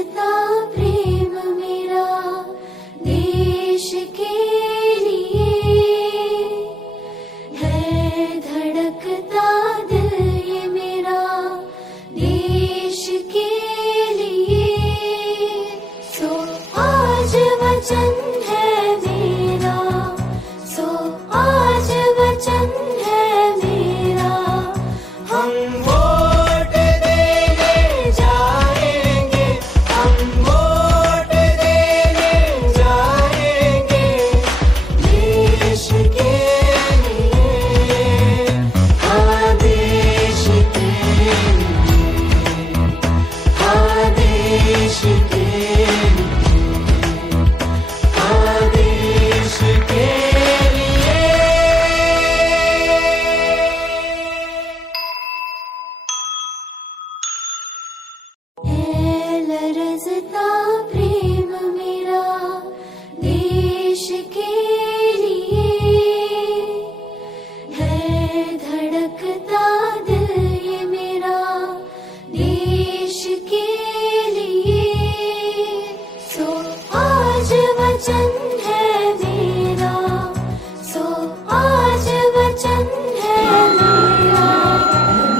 रजता प्रेम मेरा देश के लिए है, धड़कता दिल ये मेरा देश के लिए। सो आज वचन है मेरा, सो आज वचन है मेरा, हम वोट देने जाएंगे, हम वोट देने जाएंगे देश के लिए, हाँ देश के लिए, हाँ देश के लिए, हाँ देश के लिए। है लरज़ता प्रेम मेरा देश के लिए है, धड़कता दिल ये मेरा देश के लिए। सो आज वचन है मेरा, सो आज वचन है मेरा,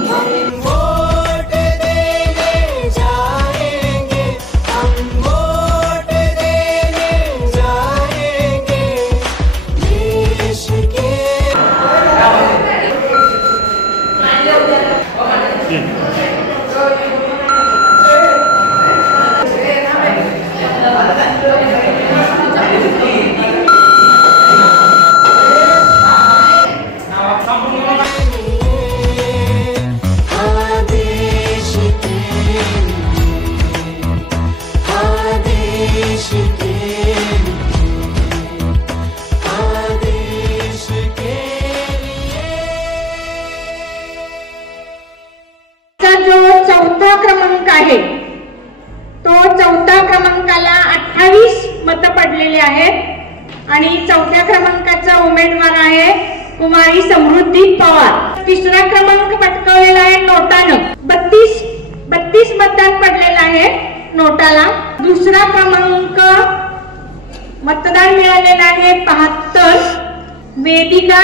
हम वोट देने जाएंगे, हम वोट देने जाएंगे देश के। हाँ देश के लिए, हाँ देश के लिए, हाँ देश के लिए। चा जो चौथा क्रमांक आहे तो चौथ्या क्रमांकाला 28 मतं पडलेली आहेत आणि चौथ्या क्रमांकाचा उमेदवार आहे कुमारी समृद्धी पवार। तिसरा क्रमांक पटकावलेला आहे नोटानं, 32 मतदान पडलेलं आहे नोटाला। दुसरा क्रमांक मतदान मिळालेलं आहे 72 वेदिका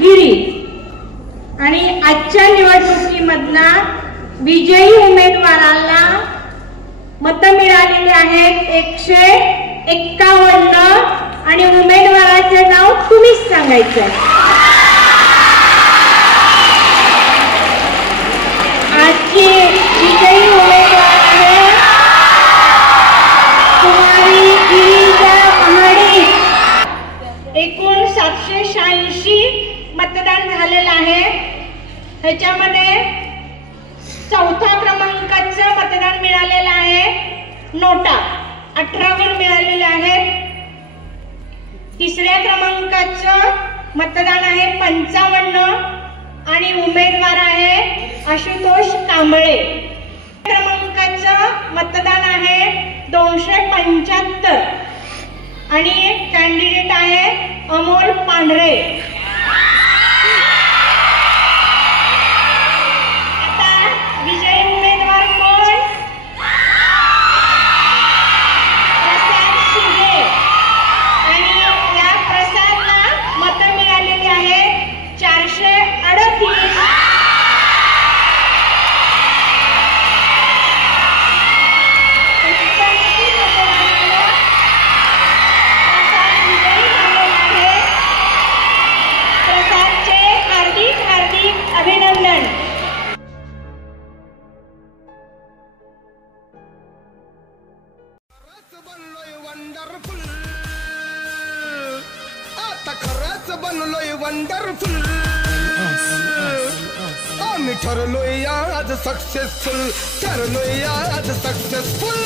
गिरी आणि आजच्या निवडणुकीमधला विजयी उमेदवाराला मतं मिळालेली आहेत 151 आणि उमेदवाराचे नाव तुम्हीच सांगायचं आहे। आजची विजयी उमेदवार आहे कुमारी गिरीजा महाडिक। एकूण 786 मतदान झालेलं आहे। ह्याच्यामध्ये चौथ्या क्रमांकाचं मतदान मिळालेलं आहे नोटा, 18 गुण मिळालेले आहेत। तिसऱ्या क्रमांकाचं मतदान आहे 55 आणि उमेदवार आहे आशुतोष कांबळे। क्रमांकाचं मतदान आहे 275 आणि कॅन्डिडेट आहे अमोल पांढरे। बनलोय वंडरफुल, आम्ही ठरलोय आज सक्सेसफुल, ठरलोय आज सक्सेसफुल।